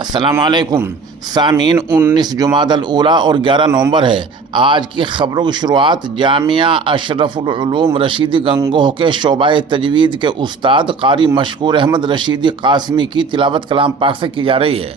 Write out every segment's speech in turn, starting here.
अस्सलामुअलैकुम सामीन। 19 जुमादल ऊला और 11 नवंबर है। आज की खबरों की शुरुआत जामिया अशरफुल उलूम रशीदी गंगोह के शोबाए तजवीद के उस्ताद कारी मशकूर अहमद रशीदी कासमी की तिलावत कलाम पाक से की जा रही है।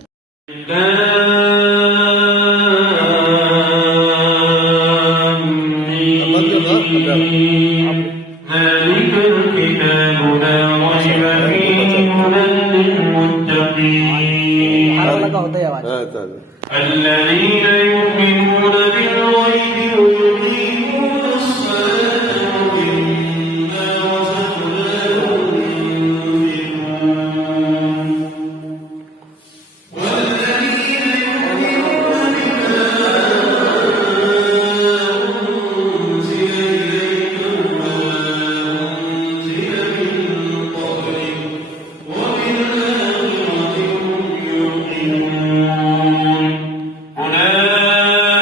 الذين يؤمنون بالغيب ويقيمون الصلاة ومما رزقناهم ينفقون والذين يؤمنون بما أنزل إليك وما أنزل من قبلك وبالآخرة هم يوقنون أولئك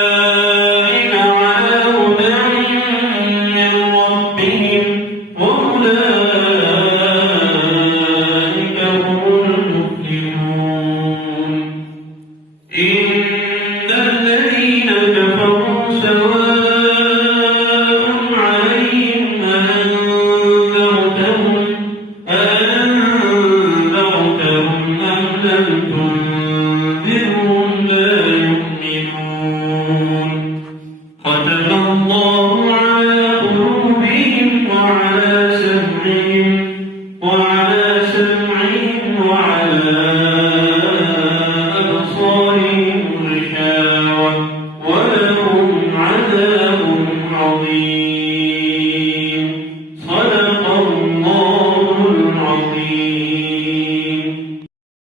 على هدى من ربهم وأولئك هم المفلحون إن الذين كفروا سواء عليهم أنذرتهم أم لم